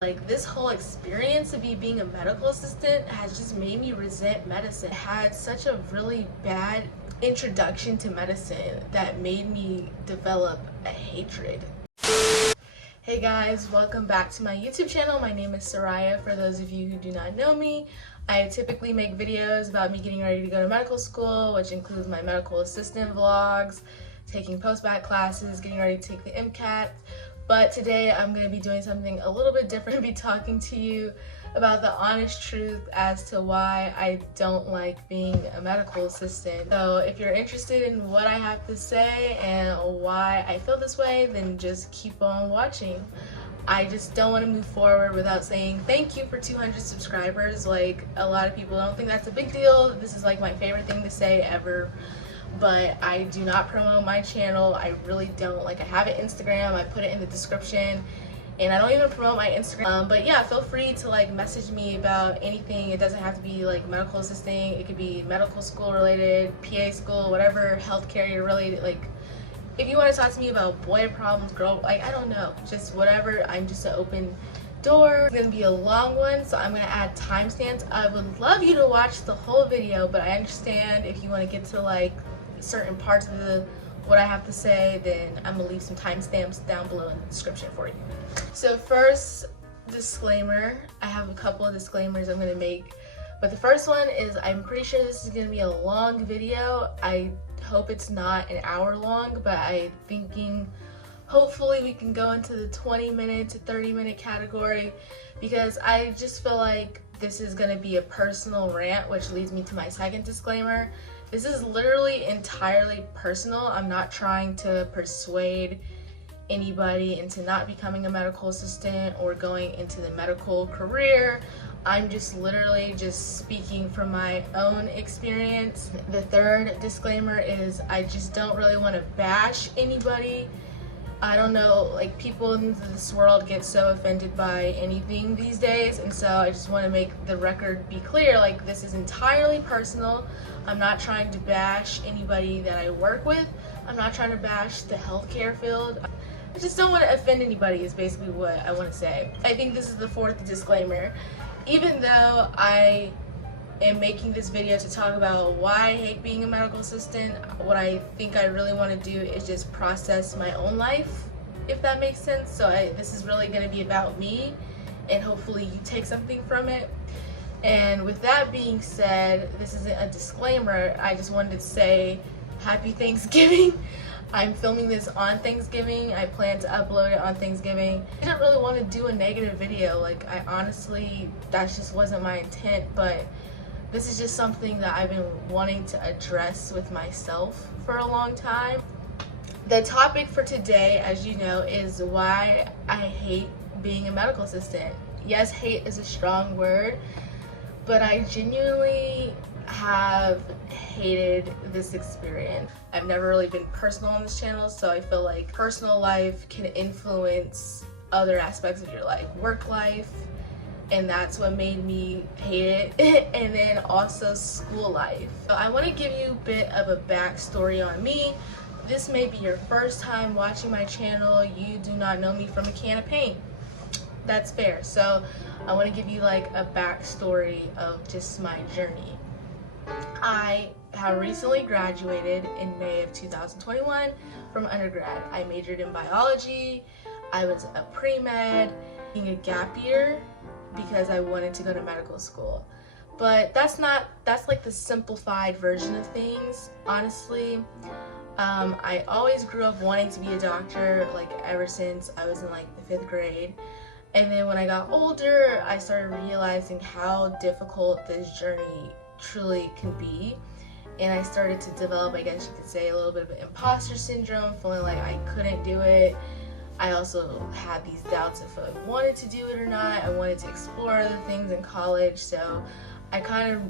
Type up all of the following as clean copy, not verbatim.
Like, this whole experience of me being a medical assistant has just made me resent medicine. I had such a really bad introduction to medicine that made me develop a hatred. Hey guys, welcome back to my YouTube channel. My name is Seriah. For those of you who do not know me, I typically make videos about me getting ready to go to medical school, which includes my medical assistant vlogs, taking post-bac classes, getting ready to take the MCAT. But today I'm going to be doing something a little bit different. I'm going to be talking to you about the honest truth as to why I don't like being a medical assistant. So if you're interested in what I have to say and why I feel this way, then just keep on watching. I just don't want to move forward without saying thank you for 200 subscribers. Like, a lot of people don't think that's a big deal. This is like my favorite thing to say ever. But I do not promote my channel. I really don't. Like, I have an Instagram, I put it in the description, and I don't even promote my Instagram. But yeah, feel free to like message me about anything. It doesn't have to be like medical assisting. It could be medical school related, PA school, whatever, healthcare related. Like, if you want to talk to me about boy problems, girl, like, I don't know, just whatever. I'm just an open door. It's gonna be a long one, so I'm gonna add timestamps. I would love you to watch the whole video, but I understand if you want to get to like certain parts of what I have to say, then I'm gonna leave some timestamps down below in the description for you. So first, disclaimer. I have a couple of disclaimers I'm gonna make, but the first one is I'm pretty sure this is gonna be a long video. I hope it's not an hour long, but I'm thinking hopefully we can go into the 20-minute to 30-minute category, because I just feel like this is gonna be a personal rant, which leads me to my second disclaimer. This is literally entirely personal. I'm not trying to persuade anybody into not becoming a medical assistant or going into the medical career. I'm just literally just speaking from my own experience. The third disclaimer is I just don't really want to bash anybody. I don't know, like, people in this world get so offended by anything these days, and so I just want to make the record be clear, like, this is entirely personal. I'm not trying to bash anybody that I work with. I'm not trying to bash the healthcare field. I just don't want to offend anybody is basically what I want to say. I think this is the fourth disclaimer. Even though I am making this video to talk about why I hate being a medical assistant, what I think I really want to do is just process my own life, if that makes sense. So this is really going to be about me, and hopefully you take something from it. And with that being said, this isn't a disclaimer. I just wanted to say happy Thanksgiving. I'm filming this on Thanksgiving. I plan to upload it on Thanksgiving. I didn't really want to do a negative video. Like, I honestly, that just wasn't my intent, but this is just something that I've been wanting to address with myself for a long time. The topic for today, as you know, is why I hate being a medical assistant. Yes, hate is a strong word, but I genuinely have hated this experience. I've never really been personal on this channel, so I feel like personal life can influence other aspects of your life, work life, and that's what made me hate it. And then also school life. So I want to give you a bit of a backstory on me. This may be your first time watching my channel. You do not know me from a can of paint. That's fair. So I want to give you like a backstory of just my journey. I have recently graduated in May of 2021 from undergrad. I majored in biology. I was a pre-med, taking a gap year because I wanted to go to medical school. But that's like the simplified version of things, honestly. I always grew up wanting to be a doctor, like ever since I was in like the 5th grade. And then when I got older, I started realizing how difficult this journey truly can be. And I started to develop, I guess you could say, a little bit of an imposter syndrome, feeling like I couldn't do it. I also had these doubts if I wanted to do it or not. I wanted to explore other things in college, so I kind of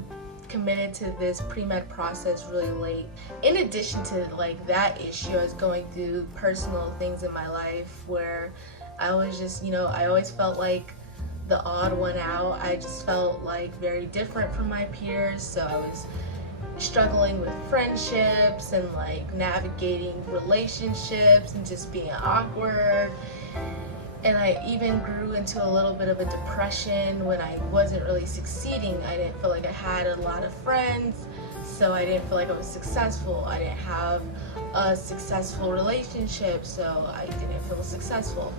committed to this pre-med process really late. In addition to like that issue, I was going through personal things in my life where I was just, you know, I always felt like the odd one out. I just felt like very different from my peers, so I was struggling with friendships and like navigating relationships and just being awkward. And I even grew into a little bit of a depression when I wasn't really succeeding. I didn't feel like I had a lot of friends, so I didn't feel like I was successful. I didn't have a successful relationship, so I didn't feel successful.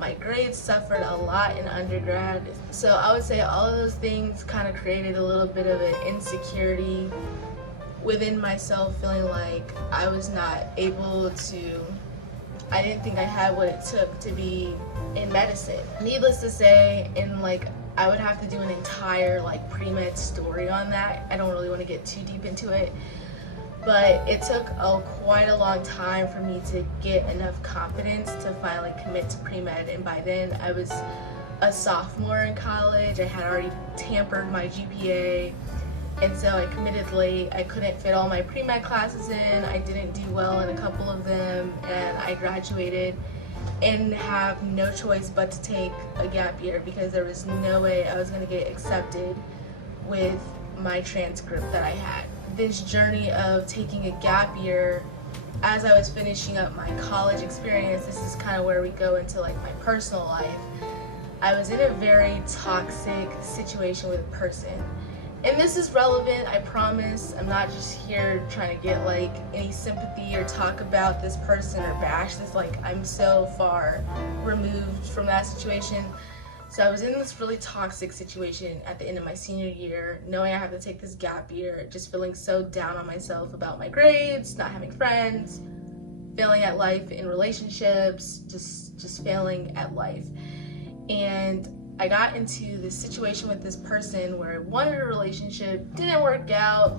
My grades suffered a lot in undergrad. So I would say all of those things kind of created a little bit of an insecurity within myself, feeling like I was not able to, I didn't think I had what it took to be in medicine. Needless to say, I would have to do an entire pre-med story on that. I don't really want to get too deep into it, but it took quite a long time for me to get enough confidence to finally commit to pre-med, and by then I was a sophomore in college. I had already tampered my GPA, and so I committed late. I couldn't fit all my pre-med classes in. I didn't do well in a couple of them, and I graduated and have no choice but to take a gap year because there was no way I was going to get accepted with my transcript that I had. This journey of taking a gap year, as I was finishing up my college experience, this is kind of where we go into my personal life. I was in a very toxic situation with a person. And this is relevant, I promise. I'm not just here trying to get any sympathy or talk about this person or bash this. I'm so far removed from that situation. So I was in this really toxic situation at the end of my senior year, knowing I have to take this gap year, just feeling so down on myself about my grades, not having friends, failing at life in relationships, just failing at life. And I got into this situation with this person where I wanted a relationship, didn't work out.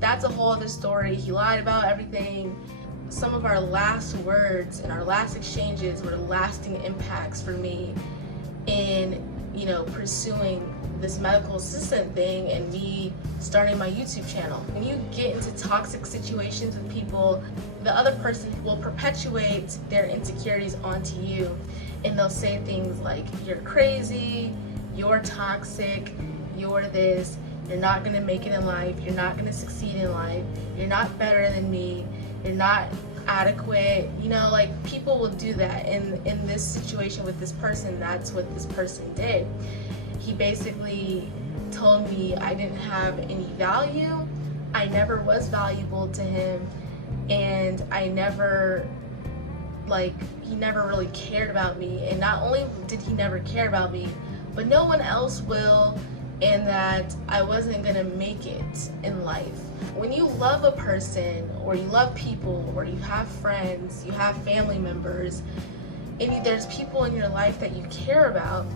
That's a whole other story. He lied about everything. Some of our last words and our last exchanges were lasting impacts for me in, pursuing this medical assistant thing and me starting my YouTube channel. When you get into toxic situations with people, the other person will perpetuate their insecurities onto you. And they'll say things like, you're crazy, you're toxic, you're this, you're not gonna make it in life, you're not gonna succeed in life, you're not better than me, you're not adequate. People will do that. And in this situation with this person, that's what this person did. He basically told me I didn't have any value, I never was valuable to him, and I never he never really cared about me. And not only did he never care about me, but no one else will, and that I wasn't gonna make it in life. When you love a person, or you love people, or you have friends, you have family members, and there's people in your life that you care about,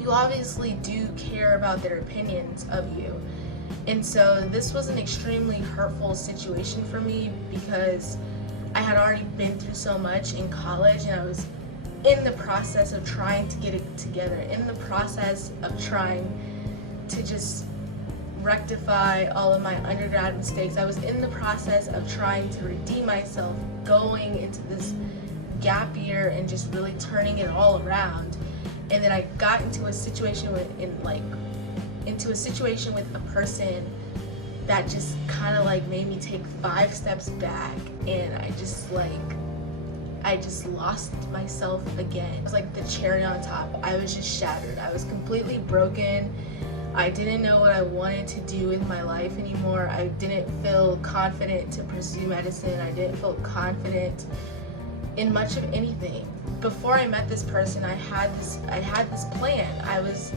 you obviously do care about their opinions of you. And so this was an extremely hurtful situation for me because I had already been through so much in college, and I was in the process of trying to get it together, in the process of trying to just rectify all of my undergrad mistakes. I was in the process of trying to redeem myself, going into this gap year and just really turning it all around. And then I got into a situation with a person that just kind of made me take 5 steps back, and I just lost myself again. It was like the cherry on top. I was just shattered. I was completely broken. I didn't know what I wanted to do with my life anymore. I didn't feel confident to pursue medicine. I didn't feel confident in much of anything. Before I met this person, I had this plan. I was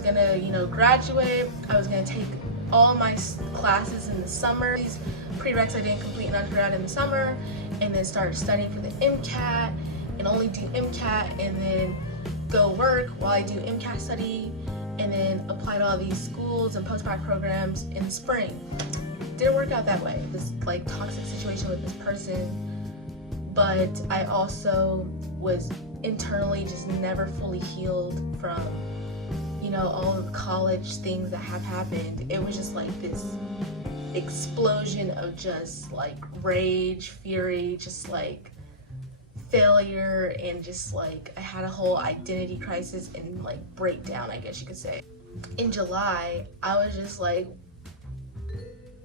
gonna, graduate. I was gonna take all my classes in the summer. These prereqs I didn't complete in undergrad in the summer, and then start studying for the MCAT, and only do MCAT, and then go work while I do MCAT study, and then apply to all these schools and post-bac programs in the spring. Didn't work out that way. This toxic situation with this person, but I also was internally just never fully healed from all of the college things that have happened. It was just this explosion of just rage, fury, just failure, and just I had a whole identity crisis and breakdown, I guess you could say. In July, I was just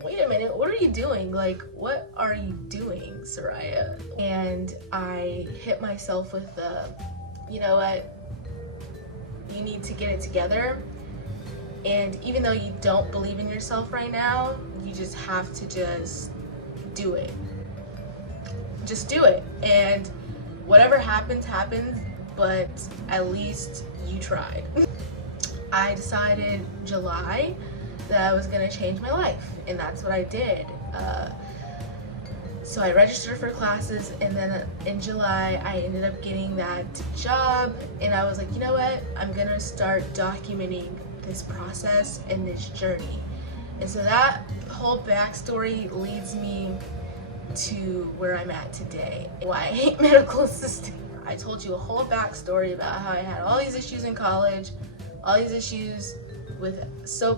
wait a minute, what are you doing? Like, what are you doing, Seriah? And I hit myself with the, you know what, you need to get it together. And even though you don't believe in yourself right now, you just have to just do it. Just do it. And whatever happens, happens, but at least you tried. I decided July that I was gonna change my life, and that's what I did. So I registered for classes, and then in July I ended up getting that job, and I was like, you know what, I'm gonna start documenting this process and this journey. And so that whole backstory leads me to where I'm at today, why I hate medical assisting. I told you a whole backstory about how I had all these issues in college, all these issues with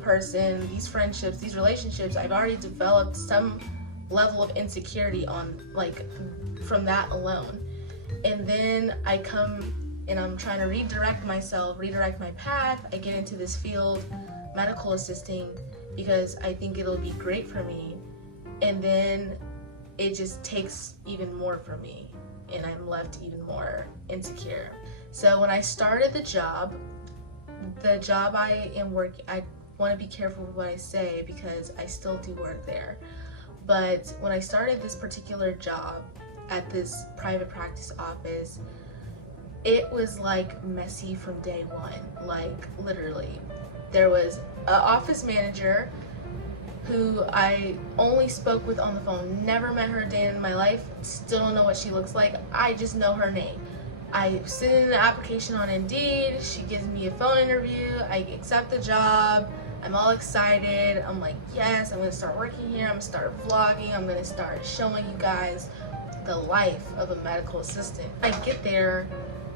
person, these friendships, these relationships. I've already developed some level of insecurity on, like, from that alone. And then I come and I'm trying to redirect myself, redirect my path. I get into this field, medical assisting, because I think it'll be great for me. And then it just takes even more from me, and I'm left even more insecure. So when I started the job I am working, I want to be careful with what I say because I still do work there. But when I started this particular job at this private practice office, it was like messy from day one, like literally. There was an office manager who I only spoke with on the phone, never met her a day in my life, still don't know what she looks like, I just know her name. I send in an application on Indeed, she gives me a phone interview, I accept the job, I'm all excited, I'm like, yes, I'm gonna start working here, I'm gonna start vlogging, I'm gonna start showing you guys the life of a medical assistant. I get there,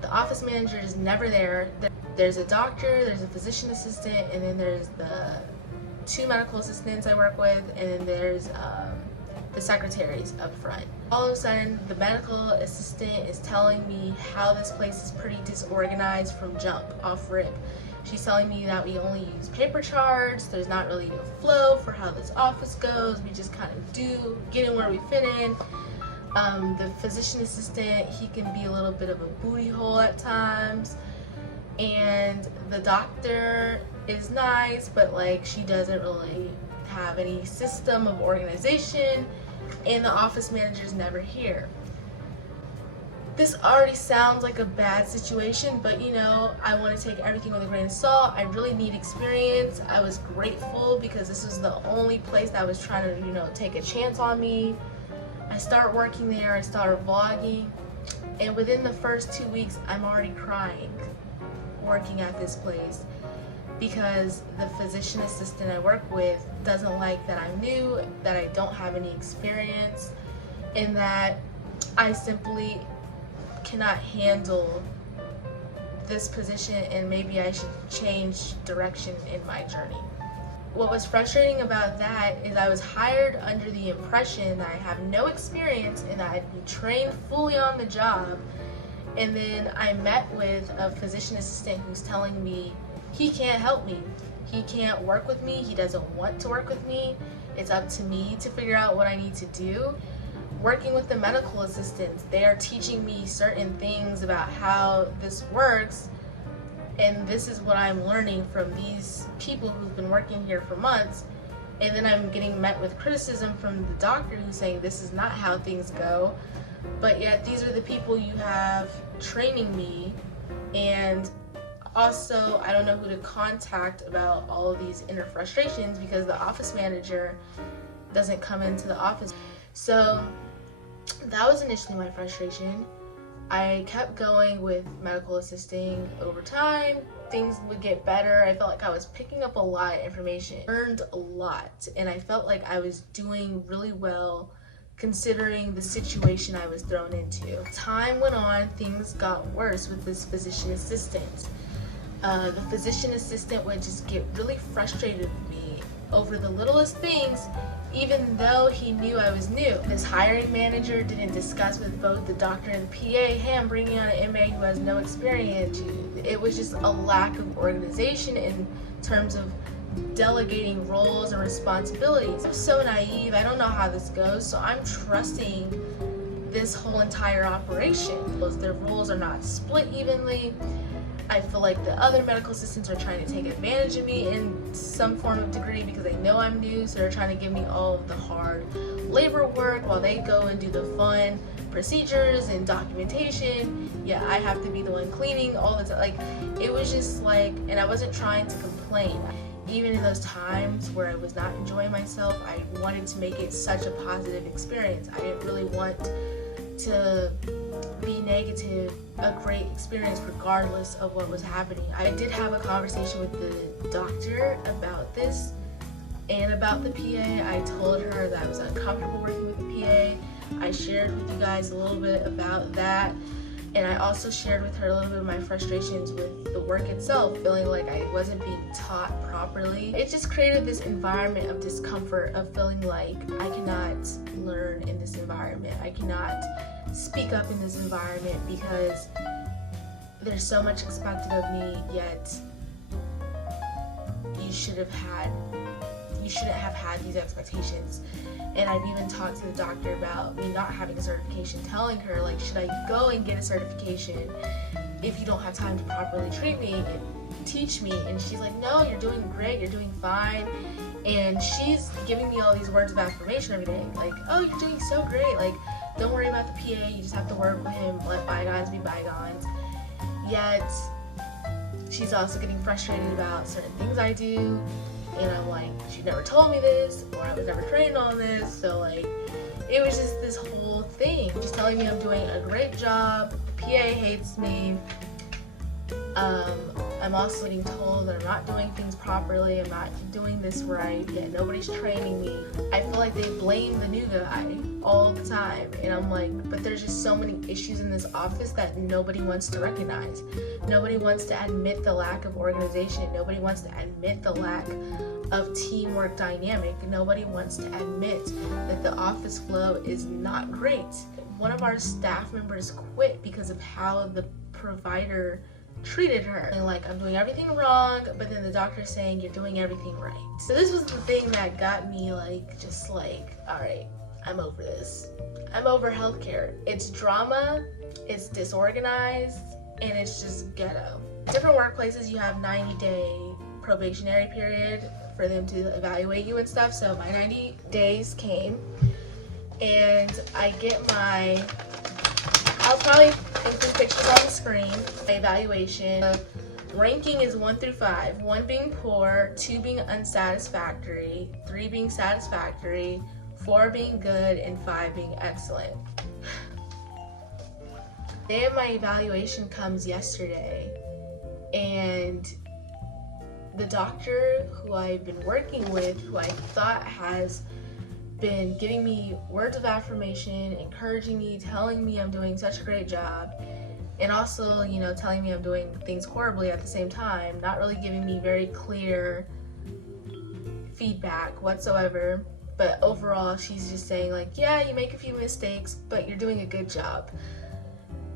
the office manager is never there. There's a doctor, there's a physician assistant, and then there's the 2 medical assistants I work with, and then there's the secretaries up front. All of a sudden, the medical assistant is telling me how this place is pretty disorganized from jump, off rip. She's telling me that we only use paper charts, there's not really a flow for how this office goes, we just kind of get in where we fit in. The physician assistant, he can be a little bit of a booty hole at times, and the doctor is nice, but like she doesn't really have any system of organization, and the office manager's never here. This already sounds like a bad situation, but you know, I want to take everything with a grain of salt. I really need experience. I was grateful because this was the only place that was trying to, you know, take a chance on me. I started working there, I started vlogging, and within the first 2 weeks, I'm already crying working at this place because the physician assistant I work with doesn't like that I'm new, that I don't have any experience, and that I simply cannot handle this position, and maybe I should change direction in my journey. What was frustrating about that is I was hired under the impression that I have no experience and that I'd be trained fully on the job, and then I met with a physician assistant who's telling me he can't help me, he can't work with me, he doesn't want to work with me, it's up to me to figure out what I need to do. Working with the medical assistants, they are teaching me certain things about how this works, and this is what I'm learning from these people who've been working here for months, and then I'm getting met with criticism from the doctor who's saying this is not how things go, but yet these are the people you have training me, and also I don't know who to contact about all of these inner frustrations because the office manager doesn't come into the office. So that was initially my frustration. I kept going with medical assisting over time. Things would get better. I felt like I was picking up a lot of information, learned a lot, and I felt like I was doing really well considering the situation I was thrown into. Time went on, things got worse with this physician assistant. The physician assistant would just get really frustrated with me over the littlest things, even though he knew I was new. This hiring manager didn't discuss with both the doctor and the PA, hey, I'm bringing on an MA who has no experience. It was just a lack of organization in terms of delegating roles and responsibilities. I'm so naive, I don't know how this goes, so I'm trusting this whole entire operation. Their roles are not split evenly. I feel like the other medical assistants are trying to take advantage of me in some form of degree because they know I'm new, so they're trying to give me all of the hard labor work while they go and do the fun procedures and documentation. Yeah, I have to be the one cleaning all the time. Like, it was just like, and I wasn't trying to complain. Even in those times where I was not enjoying myself, I wanted to make it such a positive experience. I didn't really want to be negative, a great experience regardless of what was happening. I did have a conversation with the doctor about this and about the PA. I told her that I was uncomfortable working with the PA. I shared with you guys a little bit about that, and I also shared with her a little bit of my frustrations with the work itself, feeling like I wasn't being taught properly. It just created this environment of discomfort, of feeling like I cannot learn in this environment. I cannot speak up in this environment because there's so much expected of me, yet you shouldn't have had these expectations. And I've even talked to the doctor about me not having a certification, telling her, like, should I go and get a certification if you don't have time to properly treat me and teach me? And she's like, no, you're doing great, you're doing fine. And she's giving me all these words of affirmation every day, like, oh, you're doing so great, like, don't worry about the PA, you just have to work with him, let bygones be bygones. Yet she's also getting frustrated about certain things I do, and I'm like, she never told me this, or I was never trained on this. So like, it was just this whole thing. She's telling me I'm doing a great job, the PA hates me. I'm also being told that I'm not doing things properly, I'm not doing this right, yet nobody's training me. I feel like they blame the new guy all the time, and I'm like, but there's just so many issues in this office that nobody wants to recognize. Nobody wants to admit the lack of organization. Nobody wants to admit the lack of teamwork dynamic. Nobody wants to admit that the office flow is not great. One of our staff members quit because of how the provider treated her. And like, I'm doing everything wrong, but then the doctor's saying you're doing everything right. So this was the thing that got me like, just like, all right, I'm over this. I'm over healthcare. It's drama, it's disorganized, and it's just ghetto. Different workplaces, you have 90-day probationary period for them to evaluate you and stuff. So my 90 days came, and I get my, I'll probably include pictures on the screen. My evaluation. The ranking is 1 through 5. 1 being poor, 2 being unsatisfactory, 3 being satisfactory, 4 being good, and 5 being excellent. The day of my evaluation comes yesterday, and the doctor who I've been working with, who I thought has been giving me words of affirmation, encouraging me, telling me I'm doing such a great job, and also, you know, telling me I'm doing things horribly at the same time, not really giving me very clear feedback whatsoever. But overall, she's just saying like, yeah, you make a few mistakes, but you're doing a good job.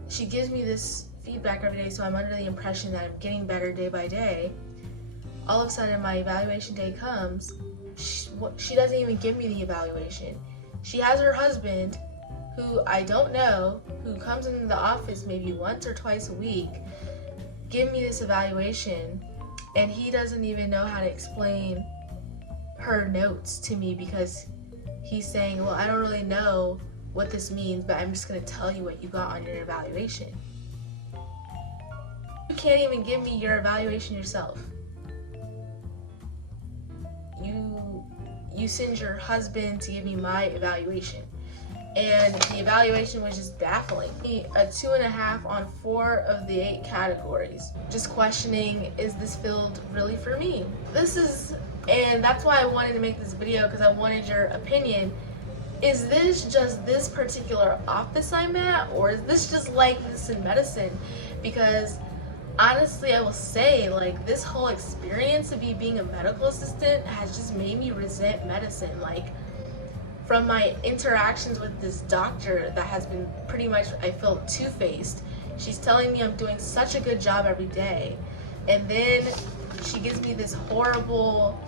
She gives me this feedback every day, so I'm under the impression that I'm getting better day by day. All of a sudden, my evaluation day comes. She doesn't even give me the evaluation. She has her husband, who I don't know, who comes into the office maybe once or twice a week, give me this evaluation, and he doesn't even know how to explain her notes to me because he's saying, well, I don't really know what this means, but I'm just going to tell you what you got on your evaluation. You can't even give me your evaluation yourself. You send your husband to give me my evaluation. And the evaluation was just baffling. A 2.5 on 4 of the 8 categories. Just questioning, is this field really for me? And that's why I wanted to make this video, because I wanted your opinion. Is this just this particular office I'm at, or is this just like this in medicine? Because honestly, I will say, like, this whole experience of me being a medical assistant has just made me resent medicine. Like, from my interactions with this doctor that has been pretty much, I feel, two-faced. She's telling me I'm doing such a good job every day. And then she gives me this horrible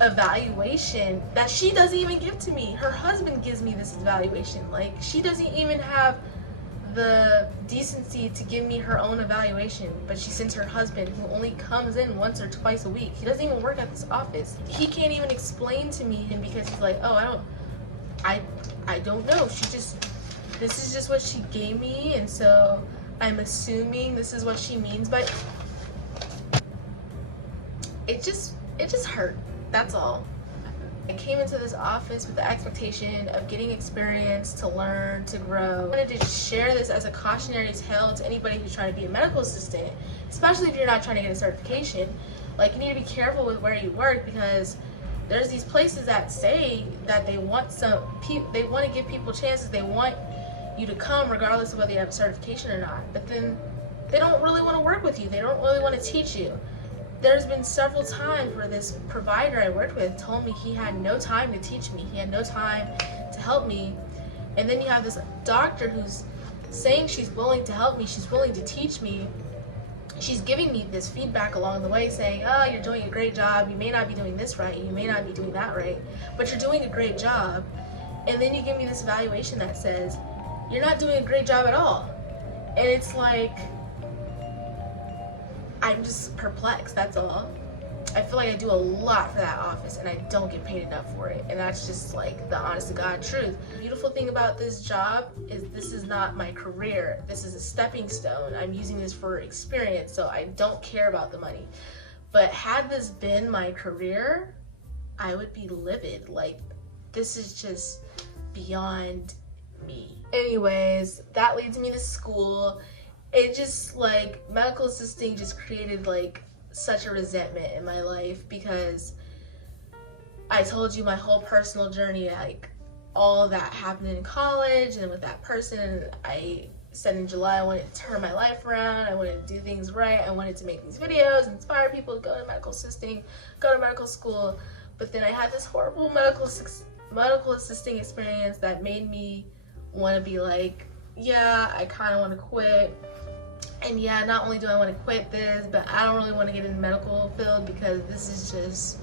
evaluation that she doesn't even give to me. Her husband gives me this evaluation. Like, she doesn't even have the decency to give me her own evaluation, but she sends her husband, who only comes in once or twice a week. He doesn't even work at this office. He can't even explain to me, and because he's like, oh, I don't know. This is just what she gave me, and so I'm assuming this is what she means by it. Just hurt. That's all. I came into this office with the expectation of getting experience, to learn, to grow. I wanted to share this as a cautionary tale to anybody who's trying to be a medical assistant, especially if you're not trying to get a certification. Like, you need to be careful with where you work, because there's these places that say that they want they want to give people chances. They want you to come regardless of whether you have a certification or not. But then they don't really want to work with you. They don't really want to teach you. There's been several times where this provider I worked with told me he had no time to teach me. He had no time to help me. And then you have this doctor who's saying she's willing to help me, she's willing to teach me. She's giving me this feedback along the way saying, oh, you're doing a great job. You may not be doing this right. You may not be doing that right. But you're doing a great job. And then you give me this evaluation that says, you're not doing a great job at all. And it's like, I'm just perplexed, that's all. I feel like I do a lot for that office and I don't get paid enough for it. And that's just like the honest to God truth. The beautiful thing about this job is this is not my career. This is a stepping stone. I'm using this for experience, so I don't care about the money. But had this been my career, I would be livid. Like, this is just beyond me. Anyways, that leads me to school. It just, like, medical assisting just created like such a resentment in my life, because I told you my whole personal journey, like all that happened in college and with that person. I said in July I wanted to turn my life around. I wanted to do things right. I wanted to make these videos, inspire people to go to medical assisting, go to medical school. But then I had this horrible medical assisting experience that made me want to be like, yeah, I kind of want to quit. And yeah, not only do I want to quit this, but I don't really want to get in the medical field because this is just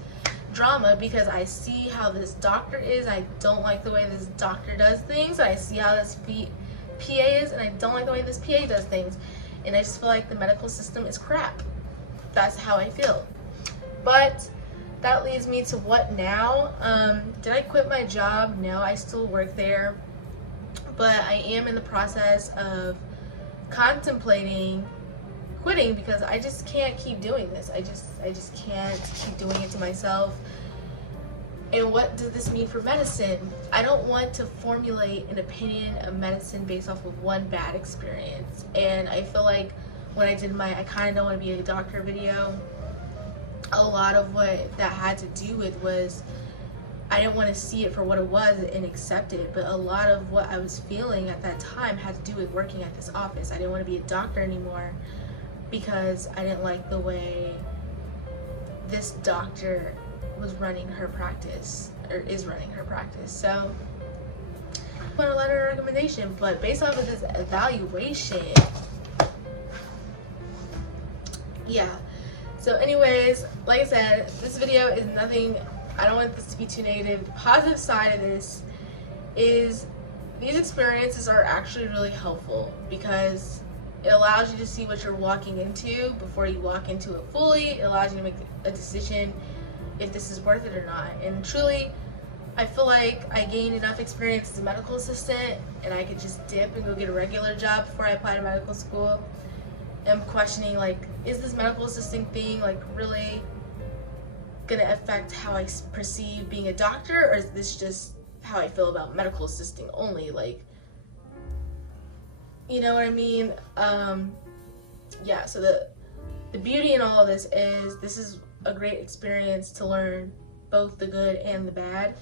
drama. Because I see how this doctor is, I don't like the way this doctor does things. I see how this PA is, and I don't like the way this PA does things. And I just feel like the medical system is crap. That's how I feel. But that leads me to what now? Did I quit my job? No, I still work there. But I am in the process of contemplating quitting, because I just can't keep doing this. I just can't keep doing it to myself. And what does this mean for medicine? I don't want to formulate an opinion of medicine based off of one bad experience. And I feel like when I did my I kind of don't want to be a doctor video, a lot of what that had to do with was I didn't want to see it for what it was and accept it. But a lot of what I was feeling at that time had to do with working at this office. I didn't want to be a doctor anymore because I didn't like the way this doctor was running her practice, or is running her practice. So I want a letter of recommendation, but based off of this evaluation, yeah. So anyways, like I said, this video is nothing, I don't want this to be too negative. The positive side of this is these experiences are actually really helpful, because it allows you to see what you're walking into before you walk into it fully. It allows you to make a decision if this is worth it or not. And truly, I feel like I gained enough experience as a medical assistant and I could just dip and go get a regular job before I apply to medical school. I'm questioning, like, is this medical assisting thing like really gonna affect how I perceive being a doctor, or is this just how I feel about medical assisting only? Like, you know what I mean? Yeah, so the beauty in all of this is a great experience to learn both the good and the bad,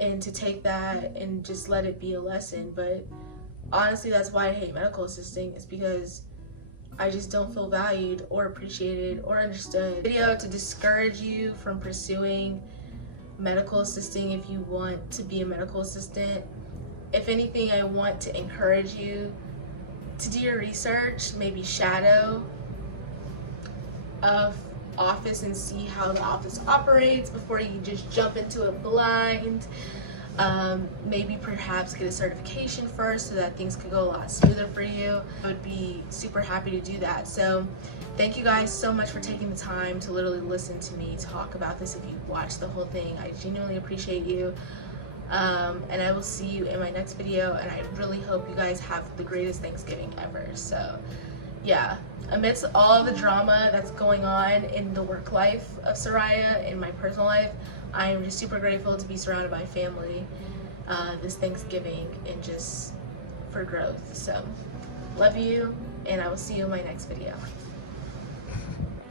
and to take that and just let it be a lesson. But honestly, that's why I hate medical assisting, is because I just don't feel valued or appreciated or understood. Video to discourage you from pursuing medical assisting if you want to be a medical assistant. If anything, I want to encourage you to do your research, maybe shadow of office and see how the office operates before you just jump into it blind. Maybe perhaps get a certification first so that things could go a lot smoother for you. I would be super happy to do that. So thank you guys so much for taking the time to literally listen to me talk about this. If you watched the whole thing, I genuinely appreciate you. And I will see you in my next video, and I really hope you guys have the greatest Thanksgiving ever. So yeah, amidst all of the drama that's going on in the work life of Seriah, in my personal life, I am just super grateful to be surrounded by family this Thanksgiving and just for growth. So love you, and I will see you in my next video.